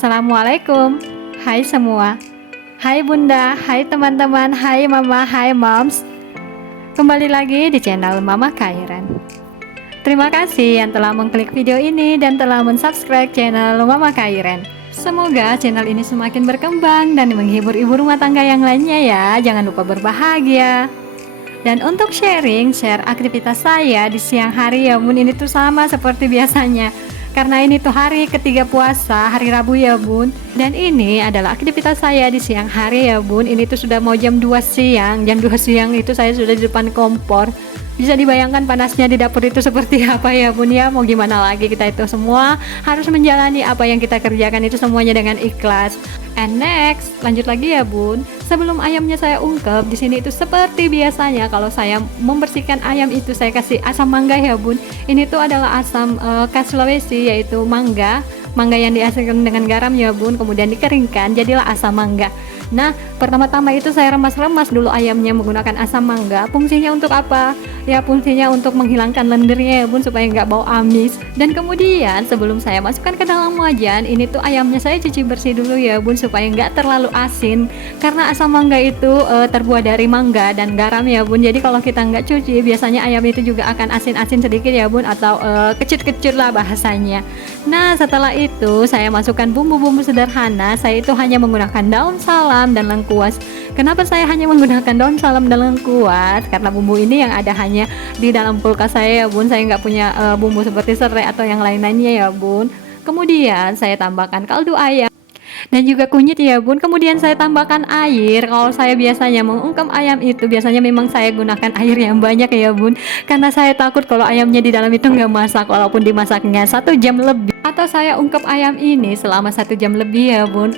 Assalamualaikum. Hai semua. Hai bunda, hai teman-teman, hai mama, hai moms. Kembali lagi di channel Mama Kairan. Terima kasih yang telah mengklik video ini dan telah mensubscribe channel Mama Kairan. Semoga channel ini semakin berkembang dan menghibur ibu rumah tangga yang lainnya ya. Jangan lupa berbahagia. Dan untuk share aktivitas saya di siang hari ya bun, ini tuh sama seperti biasanya. Karena ini tuh hari ketiga puasa, hari Rabu ya bun. Dan ini adalah aktivitas saya di siang hari ya bun. Ini tuh sudah mau jam 2 siang. Jam 2 siang itu saya sudah di depan kompor. Bisa dibayangkan panasnya di dapur itu seperti apa ya bun ya. Mau gimana lagi, kita itu semua harus menjalani apa yang kita kerjakan itu semuanya dengan ikhlas. And next, lanjut lagi ya bun. Sebelum ayamnya saya ungkep, di sini itu seperti biasanya kalau saya membersihkan ayam itu saya kasih asam mangga ya bun. Ini tuh adalah asam khas Sulawesi, yaitu mangga yang diasinkan dengan garam ya bun, kemudian dikeringkan jadilah asam mangga. Nah, pertama-tama itu saya remas-remas dulu ayamnya menggunakan asam mangga. Fungsinya untuk apa? Ya, fungsinya untuk menghilangkan lendirnya ya bun, supaya nggak bau amis. Dan kemudian sebelum saya masukkan ke dalam wajan, ini tuh ayamnya saya cuci bersih dulu ya bun, supaya nggak terlalu asin. Karena asam mangga itu terbuat dari mangga dan garam ya bun. Jadi kalau kita nggak cuci, biasanya ayam itu juga akan asin-asin sedikit ya bun, atau kecut-kecut lah bahasanya. Nah, setelah itu saya masukkan bumbu-bumbu sederhana. Saya itu hanya menggunakan daun salam dan lengkuas. Kenapa saya hanya menggunakan daun salam dan lengkuas? Karena bumbu ini yang ada hanya di dalam kulkas saya ya bun. Saya nggak punya bumbu seperti serai atau yang lain-lainnya ya bun. Kemudian saya tambahkan kaldu ayam dan juga kunyit ya bun. Kemudian saya tambahkan air. Kalau saya biasanya mengungkep ayam itu biasanya memang saya gunakan air yang banyak ya bun, karena saya takut kalau ayamnya di dalam itu nggak masak, walaupun dimasaknya 1 jam lebih atau saya ungkep ayam ini selama 1 jam lebih ya bun.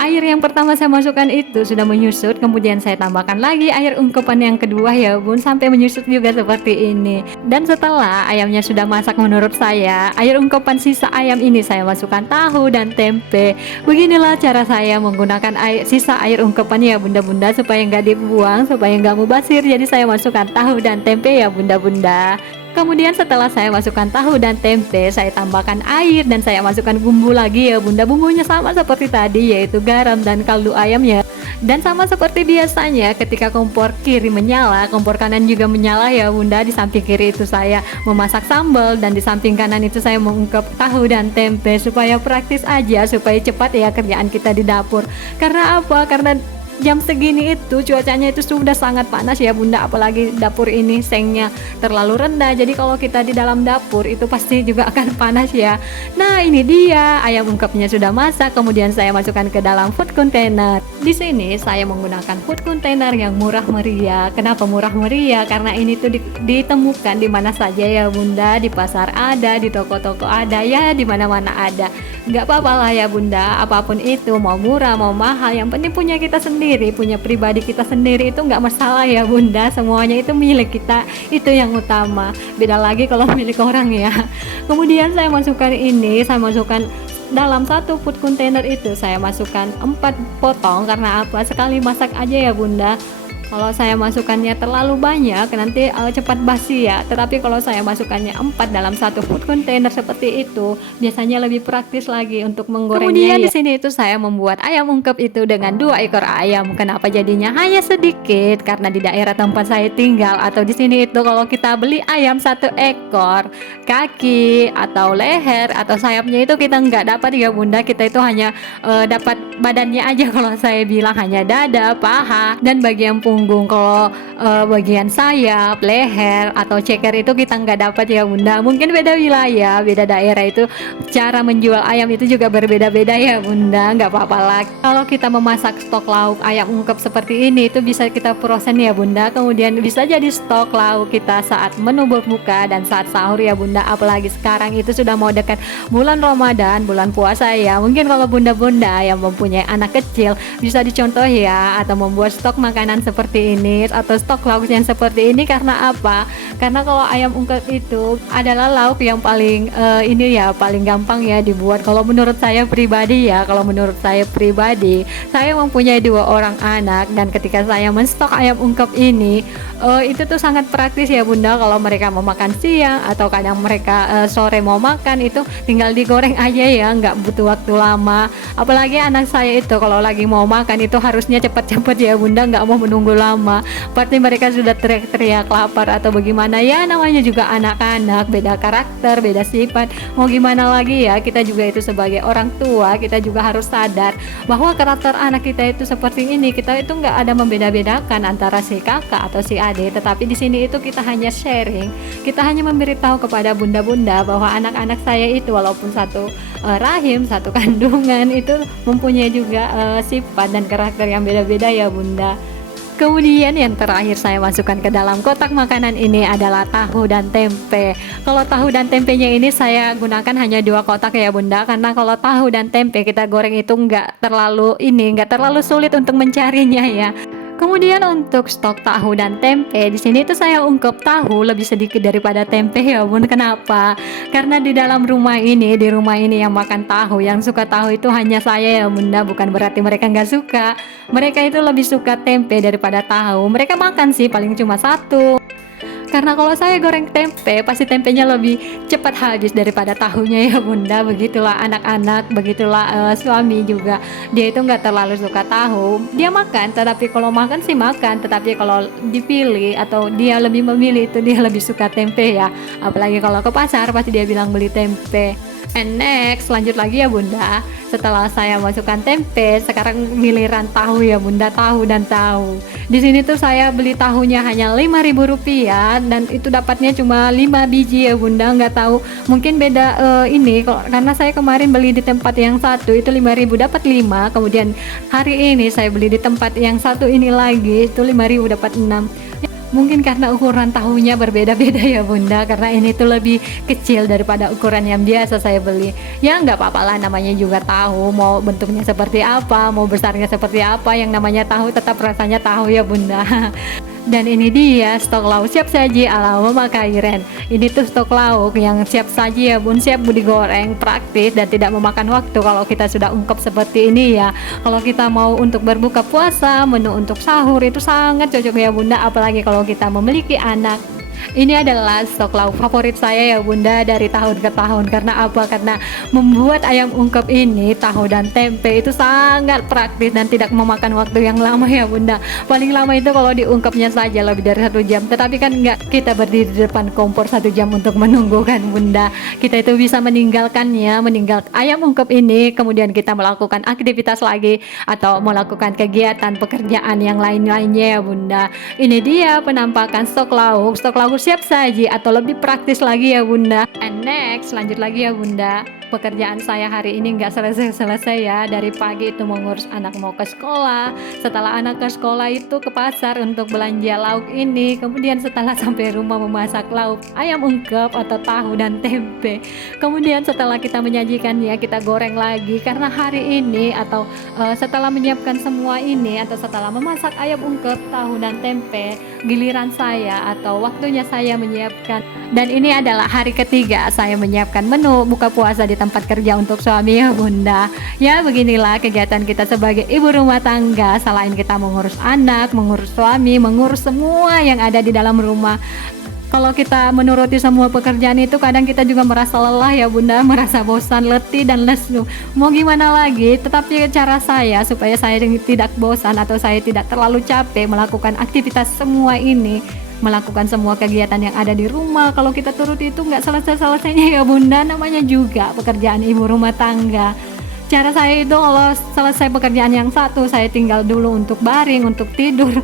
Air yang pertama saya masukkan itu sudah menyusut, kemudian saya tambahkan lagi air ungkepan yang kedua ya bun, sampai menyusut juga seperti ini. Dan setelah ayamnya sudah masak menurut saya, air ungkepan sisa ayam ini saya masukkan tahu dan tempe. Beginilah cara saya menggunakan sisa air ungkepan ya bunda-bunda, supaya nggak dibuang, supaya nggak mubazir. Jadi saya masukkan tahu dan tempe ya bunda-bunda. Kemudian setelah saya masukkan tahu dan tempe, saya tambahkan air dan saya masukkan bumbu lagi ya bunda. Bumbunya sama seperti tadi, yaitu garam dan kaldu ayam ya. Dan sama seperti biasanya, ketika kompor kiri menyala, kompor kanan juga menyala ya bunda. Di samping kiri itu saya memasak sambal dan di samping kanan itu saya mengungkep tahu dan tempe, supaya praktis aja, supaya cepat ya kerjaan kita di dapur. Karena apa? Karena jam segini itu cuacanya itu sudah sangat panas ya bunda, apalagi dapur ini sengnya terlalu rendah. Jadi kalau kita di dalam dapur itu pasti juga akan panas ya. Nah, ini dia ayam ungkepnya sudah masak. Kemudian saya masukkan ke dalam food container. Di sini saya menggunakan food container yang murah meriah. Kenapa murah meriah? Karena ini tuh ditemukan di mana saja ya bunda. Di pasar ada, di toko-toko ada, ya di mana-mana ada. Nggak apa-apa lah ya bunda, apapun itu, mau murah mau mahal, yang penting punya kita sendiri, punya pribadi kita sendiri, itu nggak masalah ya bunda. Semuanya itu milik kita, itu yang utama. Beda lagi kalau milik orang ya. Kemudian saya masukkan ini, saya masukkan dalam satu food container itu saya masukkan 4 potong. Karena apa? Sekali masak aja ya bunda. Kalau saya masukkannya terlalu banyak nanti cepat basi ya. Tetapi kalau saya masukkannya 4 dalam satu food container seperti itu, biasanya lebih praktis lagi untuk menggorengnya. Kemudian ya, di sini itu saya membuat ayam ungkep itu dengan 2 ekor ayam. Kenapa jadinya hanya sedikit? Karena di daerah tempat saya tinggal atau di sini itu kalau kita beli ayam 1 ekor, kaki atau leher atau sayapnya itu kita nggak dapat ya bunda. Kita itu hanya dapat badannya aja. Kalau saya bilang hanya dada, paha, dan bagian punggung. Kalau bagian sayap, leher atau ceker itu kita nggak dapat ya bunda. Mungkin beda wilayah, beda daerah itu cara menjual ayam itu juga berbeda-beda ya bunda. Nggak apa-apa lah kalau kita memasak stok lauk ayam ungkep seperti ini, itu bisa kita frozen ya bunda. Kemudian bisa jadi stok lauk kita saat menu berbuka dan saat sahur ya bunda. Apalagi sekarang itu sudah mau dekat bulan Ramadan, bulan puasa ya. Mungkin kalau bunda-bunda yang mempunyai anak kecil bisa dicontoh ya, atau membuat stok makanan seperti seperti ini atau stok lauk yang seperti ini karena apa? Karena kalau ayam ungkep itu adalah lauk yang paling ini ya paling gampang ya dibuat. Kalau menurut saya pribadi ya, kalau menurut saya pribadi, saya mempunyai 2 orang anak dan ketika saya menstok ayam ungkep ini itu tuh sangat praktis ya Bunda. Kalau mereka mau makan siang atau kadang mereka sore mau makan itu tinggal digoreng aja ya, nggak butuh waktu lama. Apalagi anak saya itu kalau lagi mau makan itu harusnya cepat-cepat ya Bunda, nggak mau menunggu lama. Pasti mereka sudah teriak-teriak lapar atau bagaimana ya, namanya juga anak-anak, beda karakter, beda sifat. Mau gimana lagi ya, kita juga itu sebagai orang tua, kita juga harus sadar bahwa karakter anak kita itu seperti ini. Kita itu nggak ada membeda-bedakan antara si kakak atau si adik, tetapi di sini itu kita hanya sharing, kita hanya memberitahu kepada bunda-bunda bahwa anak-anak saya itu walaupun satu rahim, satu kandungan itu mempunyai juga sifat dan karakter yang beda-beda ya Bunda. Kemudian yang terakhir saya masukkan ke dalam kotak makanan ini adalah tahu dan tempe. Kalau tahu dan tempenya ini saya gunakan hanya 2 kotak ya Bunda, karena kalau tahu dan tempe kita goreng itu nggak terlalu sulit untuk mencarinya ya. Kemudian untuk stok tahu dan tempe di sini tuh saya ungkep tahu lebih sedikit daripada tempe ya Bun. Kenapa? Karena di rumah ini yang makan tahu, yang suka tahu itu hanya saya ya Bunda. Bukan berarti mereka nggak suka. Mereka itu lebih suka tempe daripada tahu. Mereka makan sih paling cuma satu. Karena kalau saya goreng tempe, pasti tempenya lebih cepat habis daripada tahunya ya Bunda. Begitulah anak-anak, begitulah suami juga. Dia itu nggak terlalu suka tahu. Dia makan, tetapi kalau makan sih makan. Tetapi kalau dipilih atau dia lebih memilih itu dia lebih suka tempe ya. Apalagi kalau ke pasar pasti dia bilang beli tempe. And next, lanjut lagi ya Bunda. Setelah saya masukkan tempe, sekarang giliran tahu ya Bunda, tahu dan tahu. Di sini tuh saya beli tahunya hanya Rp5.000 dan itu dapatnya cuma 5 biji ya Bunda. Nggak tahu, mungkin beda ini karena saya kemarin beli di tempat yang satu itu 5.000 dapat 5. Kemudian hari ini saya beli di tempat yang satu ini lagi itu 5.000 dapat 6. Mungkin karena ukuran tahunya berbeda-beda ya Bunda, karena ini tuh lebih kecil daripada ukuran yang biasa saya beli. Ya nggak apa-apa lah, namanya juga tahu, mau bentuknya seperti apa, mau besarnya seperti apa, yang namanya tahu tetap rasanya tahu ya Bunda. Dan ini dia stok lauk siap saji ala Mama Kairen. Ini tuh stok lauk yang siap saji ya Bun, siap digoreng, praktis dan tidak memakan waktu kalau kita sudah ungkep seperti ini ya. Kalau kita mau untuk berbuka puasa, menu untuk sahur itu sangat cocok ya Bunda, apalagi kalau kita memiliki anak. Ini adalah stok lauk favorit saya ya Bunda dari tahun ke tahun. Karena apa? Karena membuat ayam ungkep ini, tahu dan tempe itu sangat praktis dan tidak memakan waktu yang lama ya Bunda. Paling lama itu kalau diungkepnya saja lebih dari 1 jam. Tetapi kan nggak kita berdiri di depan kompor 1 jam untuk menunggu kan Bunda. Kita itu bisa meninggalkan ayam ungkep ini, kemudian kita melakukan aktivitas lagi atau melakukan kegiatan pekerjaan yang lain-lainnya ya Bunda. Ini dia penampakan stok lauk siap saji atau lebih praktis lagi ya Bunda. And next, lanjut lagi ya Bunda. Pekerjaan saya hari ini nggak selesai-selesai ya. Dari pagi itu mengurus anak mau ke sekolah. Setelah anak ke sekolah itu ke pasar untuk belanja lauk ini. Kemudian setelah sampai rumah memasak lauk ayam ungkep atau tahu dan tempe. Kemudian setelah kita menyajikannya kita goreng lagi. Karena hari ini atau setelah menyiapkan semua ini atau setelah memasak ayam ungkep, tahu dan tempe, giliran saya atau waktunya saya menyiapkan. Dan ini adalah hari ketiga saya menyiapkan menu buka puasa di tempat kerja untuk suami ya Bunda. Ya beginilah kegiatan kita sebagai ibu rumah tangga. Selain kita mengurus anak, mengurus suami, mengurus semua yang ada di dalam rumah. Kalau kita menuruti semua pekerjaan itu kadang kita juga merasa lelah ya Bunda, merasa bosan, letih dan lesu. Mau gimana lagi? Tetapi cara saya supaya saya tidak bosan atau saya tidak terlalu capek melakukan aktivitas semua ini, melakukan semua kegiatan yang ada di rumah. Kalau kita turuti itu nggak selesai-selesainya ya Bunda, namanya juga pekerjaan ibu rumah tangga. Cara saya itu kalau selesai pekerjaan yang satu, saya tinggal dulu untuk baring, untuk tidur.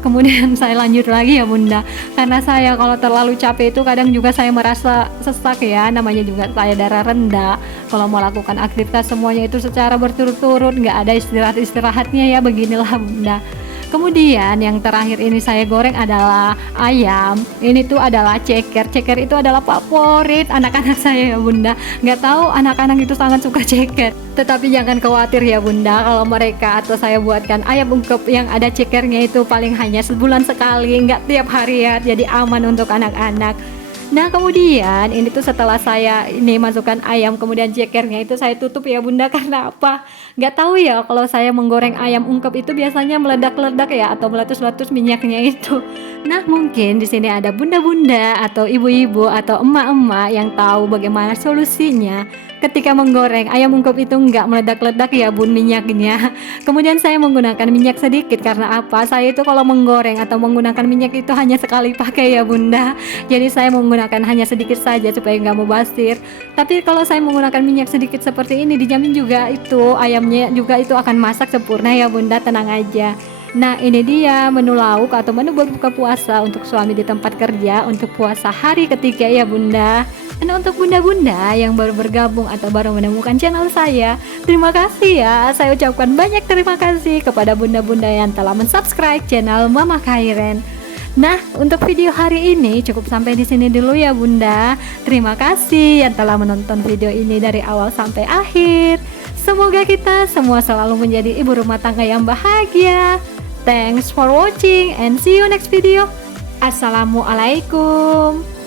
Kemudian saya lanjut lagi ya Bunda. Karena saya kalau terlalu capek itu kadang juga saya merasa sesak ya, namanya juga saya darah rendah. Kalau melakukan aktivitas semuanya itu secara berturut-turut, nggak ada istirahat-istirahatnya ya, beginilah Bunda. Kemudian yang terakhir ini saya goreng adalah ayam. Ini tuh adalah ceker. Ceker itu adalah favorit anak-anak saya ya Bunda. Nggak tahu anak-anak itu sangat suka ceker. Tetapi jangan khawatir ya Bunda, kalau mereka atau saya buatkan ayam ungkep yang ada cekernya itu paling hanya sebulan sekali, nggak tiap hari ya. Jadi aman untuk anak-anak. Nah kemudian ini tuh setelah saya ini masukkan ayam kemudian cekernya itu saya tutup ya Bunda karena apa? Nggak tahu ya kalau saya menggoreng ayam ungkep itu biasanya meledak-ledak ya atau meletus-letus minyaknya itu. Nah mungkin di sini ada bunda-bunda atau ibu-ibu atau emak-emak yang tahu bagaimana solusinya ketika menggoreng ayam ungkep itu nggak meledak-ledak ya Bun minyaknya. Kemudian saya menggunakan minyak sedikit karena apa? Saya itu kalau menggoreng atau menggunakan minyak itu hanya sekali pakai ya Bunda. Jadi saya menggunakan hanya sedikit saja supaya nggak mubazir. Tapi kalau saya menggunakan minyak sedikit seperti ini dijamin juga itu ayamnya juga itu akan masak sempurna ya Bunda, tenang aja. Nah ini dia menu lauk atau menu berbuka puasa untuk suami di tempat kerja untuk puasa hari ketiga ya Bunda. Dan untuk bunda-bunda yang baru bergabung atau baru menemukan channel saya, terima kasih ya. Saya ucapkan banyak terima kasih kepada bunda-bunda yang telah mensubscribe channel Mama Khairen. Nah, untuk video hari ini cukup sampai di sini dulu ya Bunda. Terima kasih yang telah menonton video ini dari awal sampai akhir. Semoga kita semua selalu menjadi ibu rumah tangga yang bahagia. Thanks for watching and see you next video. Assalamualaikum.